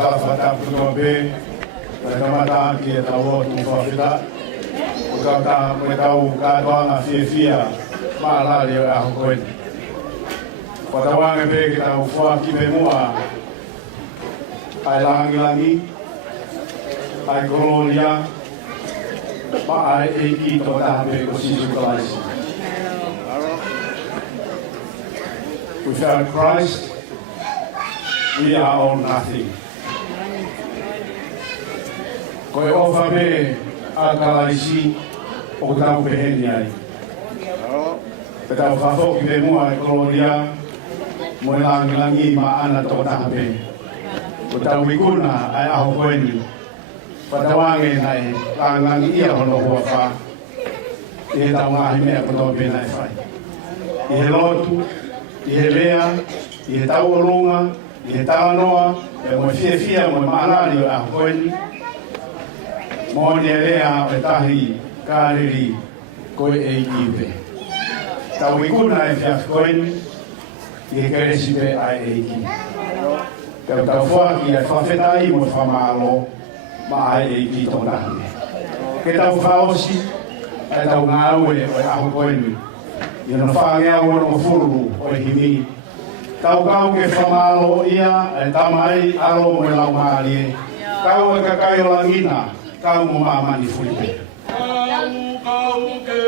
tawhata puno be, kamata ki e tau tu whawhita, o ka me tau kātoanga whiawhia, maalari o aho koeni. Whatawanga be ki tau whua ki pe mua, ai langi, ai koloria, ma ai eiki tō taha pe ko sisu kalaisi. Without Christ, we are all nothing. Ko e ofa me a kalaisi o tau peheni ai. Te tau whawhoki pe mua e koloria, mo e langi ma ana tō taha pe. O tau mikuna ai aho koeni. Whatawange nei langi ia hono hua wha. I he tau ngahi mea koto pe nei whai. I he lotu, I he lea, I he tau orunga, I he tānoa, e mo whiawhia mo maanari o aho koeni. Mo ni e lea o e tahi kāriri koe e ikiwe. Tau mikuna e whiawhi koeni, I he keresi pe ai e iki. Tau tau whaki e whawhetai mo whamalo, ma ai e ki tō nahi. Ke tau whaosi, e tau ngāue o e aho koeni. I ana whangea wana o furu o e himi. Tau kau ke whamalo ia, e tamai alo mo e lau maarie. Kau e kakai o langina, kau mo mamani fuipe. Kau ke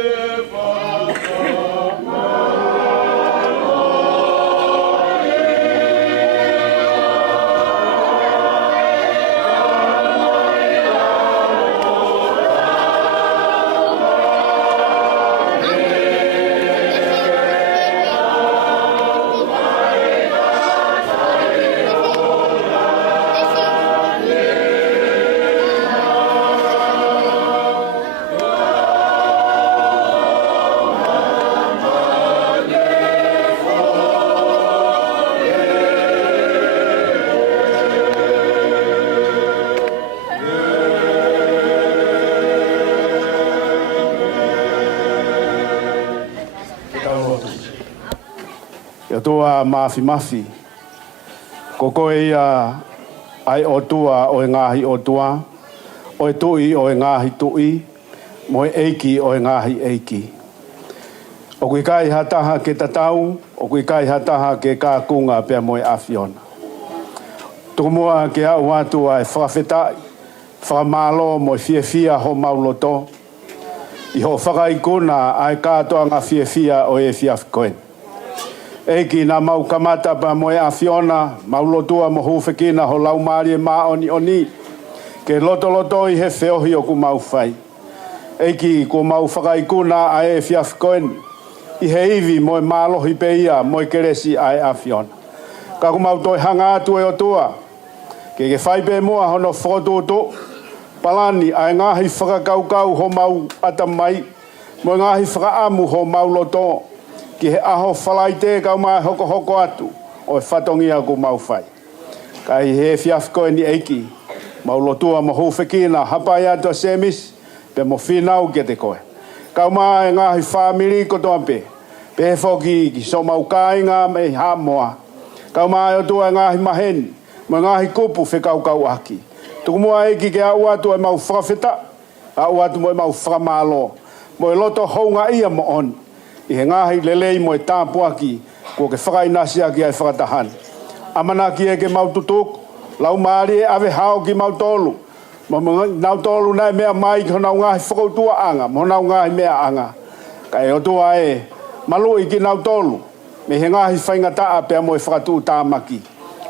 toa mafi. Ko koe ia ai o tua o e ngahi o tua, o e tui o e ngahi tui, mo e eiki o e ngahi eiki. O kui kai hataha ke tatau, o kui kai hataha ke kākunga pia mo e awhiona. Tukumua ke au atua e whawhetai, whamalo mo e whiawhia ho mauloto, I ho whakaikuna ai kātoa ngā whiawhia o e whiawhikoen. Eki nā mau kamata pa mo e awhiona, maulotua mo hūwhekina ho laumari e maoni oni, ke loto I he whiohi o ku mau whai. Eki ko mau whakaikuna a e whiawhikoen, I he iwi mo e mālohi pe ia mo e keresi a e awhiona. Ka ku mau toi hanga atu e o tua, ke whai pe mua hono whototo, palani a e ngahi whakakaukau ho mau atamai, mo e ngahi whakaamu ho mauloto, ki he aho whalai te kau mai hoko atu o e whatongia ku mau whai. Kai he whiawhikoe ni eiki, maulotua mo hūwhekina hapai atu a semis, pe mo whinau ke te koe. Kau mai ngahi whamiri ko toampe, pe he whoki ki so mau kāinga me hamoa. Kau mai o tua ngahi maheni, mo ngahi kupu whekau aki. Tuku mua eiki ke au atu e mau whawheta, au atu mo e mau whamalo, mo e loto hounga ia mo on. I he ngahi lelei mo e tāpuaki, ko ke whakainasia ki ai whakatahan. Amana ki e ke maututuku, lau maari e awe hao ki mautolu. Mo nau tolu nai mea mai ki honau ngahi whakautua anga, mo honau ngahi mea anga. Ka e otua e, malu I ki nau tolu, me he ngahi whaingataa pia mo e whakatu tāmaki.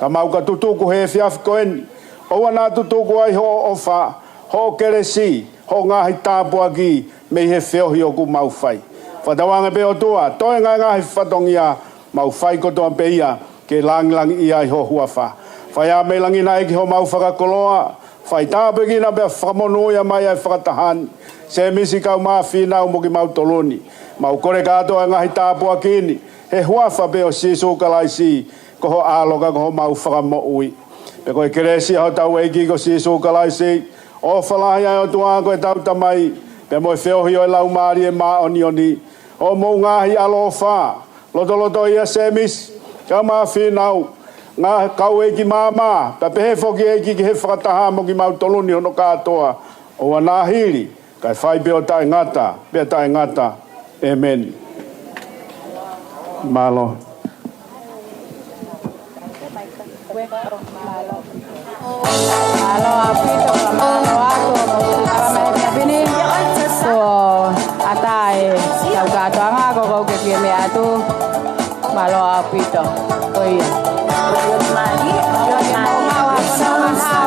Ka mau ka tutuku he whiawhikoeni, oua nā tutuku ai ho ofa, ho keresi, ho ngahi tāpuaki, me he whiohi o ku mau whai. Whatawanga pe o tua, toi ngahi whatongia, mau whai kotoa pe ia, ke langi ia I ho huawha. Whai a me langi na eki ho mau whakakoloa, whai tāpekina pe whakamonuia mai ai whakatahan, se misi kau maa whinau mo ki mau toloni. Mau kore katoa ngahi tāpua kini, he huawha pe o sisu kalaisi, koho aloka koho mau whakamoui. Pe koe keresi ho tau eki ko sisu kalaisi, o whalahia o tua koe tau tamai, pe mo e whiohi o e laumari e maoni, o mo ngahi alo wha, loto ia semis, ka maa whinau, ngā kau e ki māmā, pa pehe whoki e ki he whakataha mo ki mautoloni hono kātoa o anahiri, kai whai peo tae ngata, pea tae ngata, amen. Malo. Malo apito la malo ako para me pini so atai tau ka tanga ko ko ke me atu malo apito koi mali yo mau mau ako na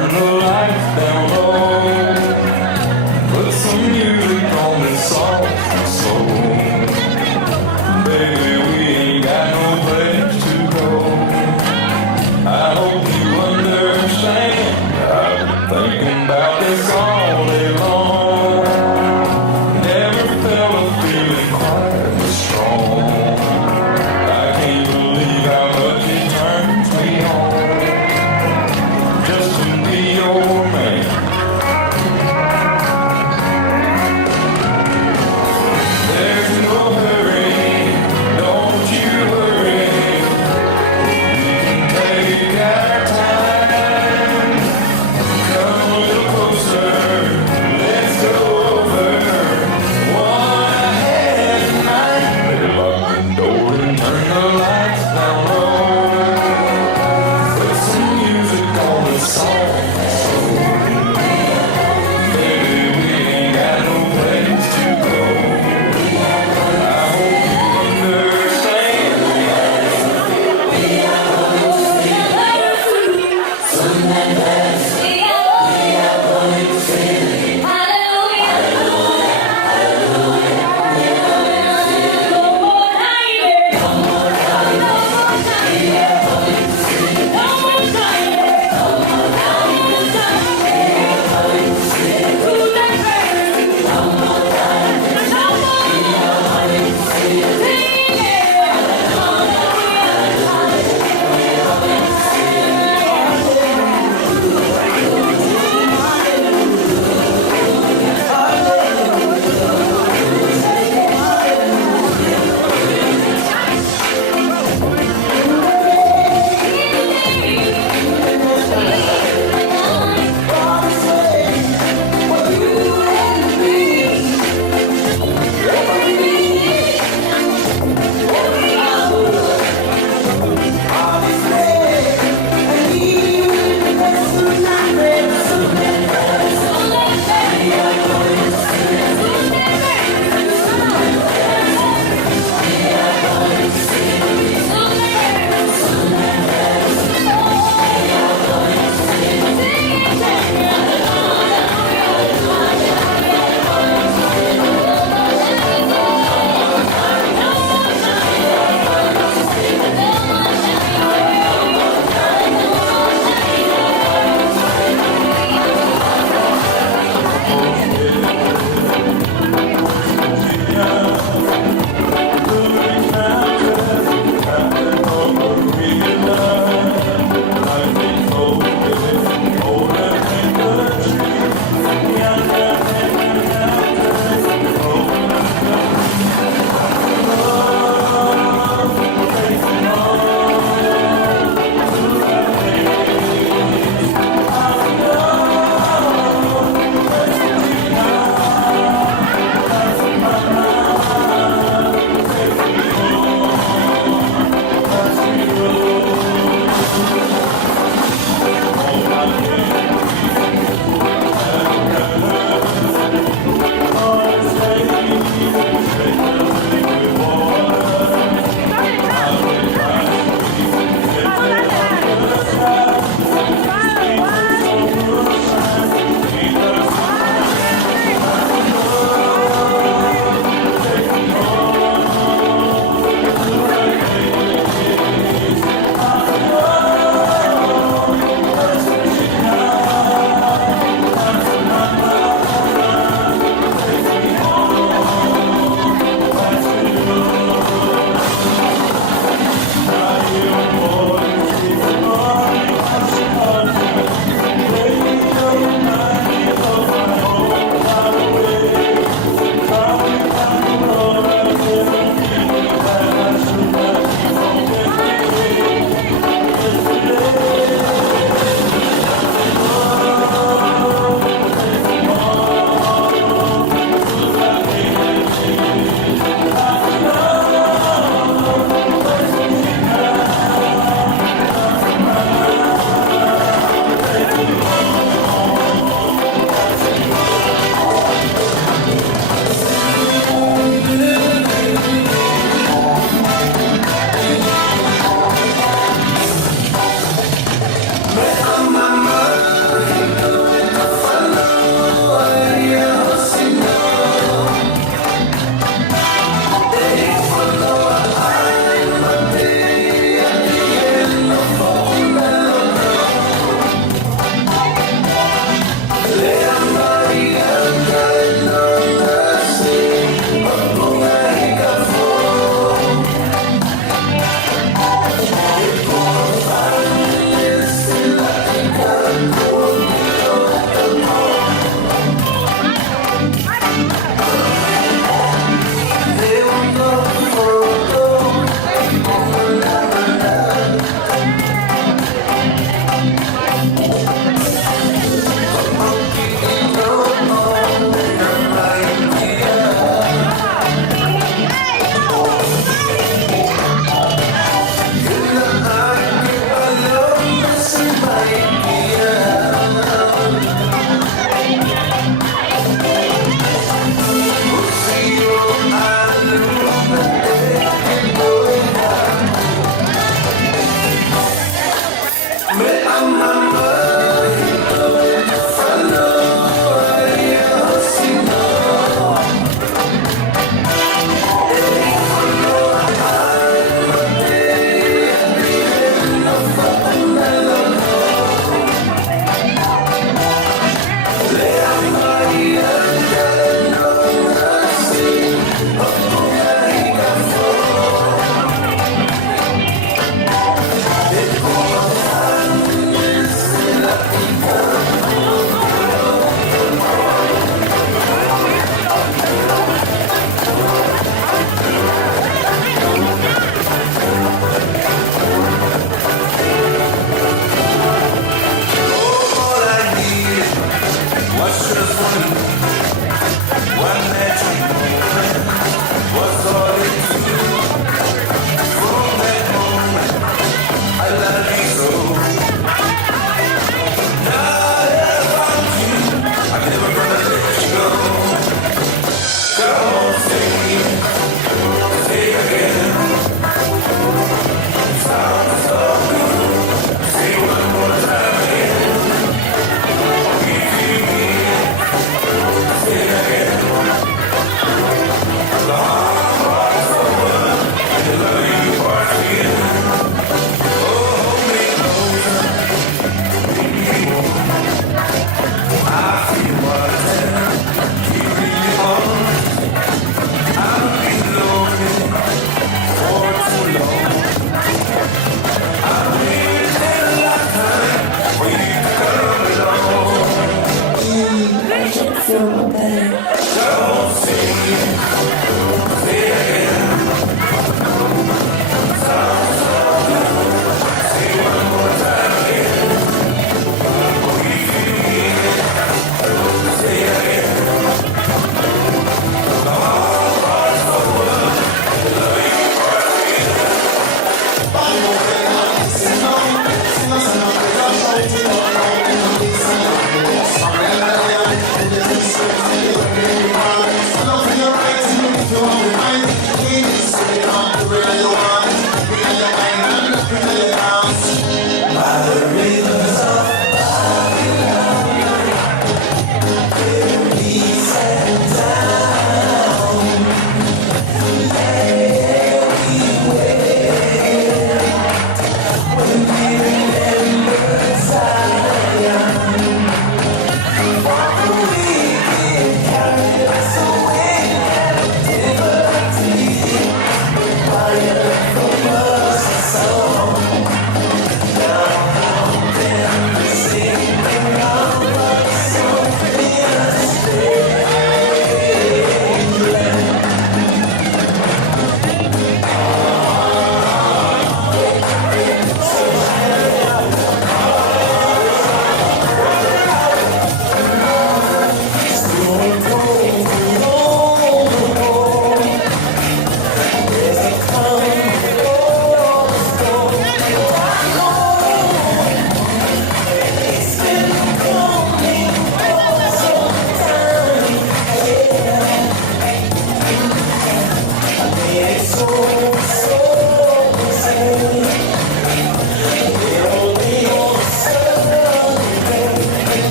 turn the lights down low, put some music on this soft soul. Baby, we ain't got no place to go. I hope you understand. I've been thinking about this all day long. Never felt a feeling quite this strong. I can't believe how much it turns me on just to be your man.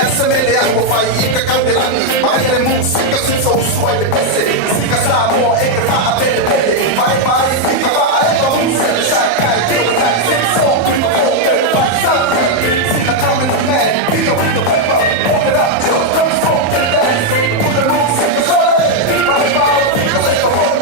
Essa melhor vou fazer que cabelani, mas é música se sou sua de PC. Se casar com é que vai haver bebê, vai fica vai com música já cai que eu tá sem som, vai sabe. Se tá coming to man, fica muito pepper, open up your drum phone and dance. Put the music so vai fica like a whole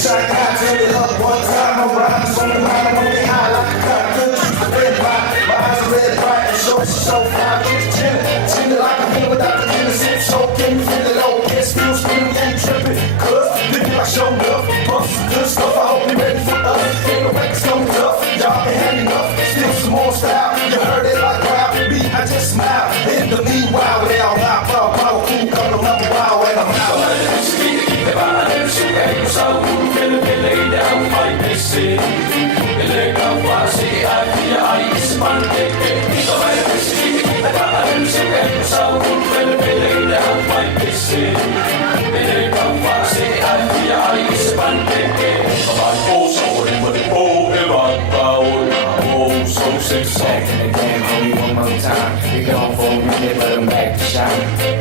Shine high, turn it up one time. No rhymes on the line, I'm on the high like a cop. Good juice, the red line. My eyes are red, bright, and short, so fine. Just chillin' like a hand without the innocent. So can you feel it low? Get still screaming, ain't trippin'. Cause looking like show enough. Bump some good stuff, I hope you ready for us. Ain't no records coming up, y'all ain't had enough. Still some more style, you heard it like rap. Me, I just smile. In the meanwhile, they all hop out. Power cool, couple up a while, and I'm out. Back in the game, homie, one more time. You gone for a minute, but I'm back to shine.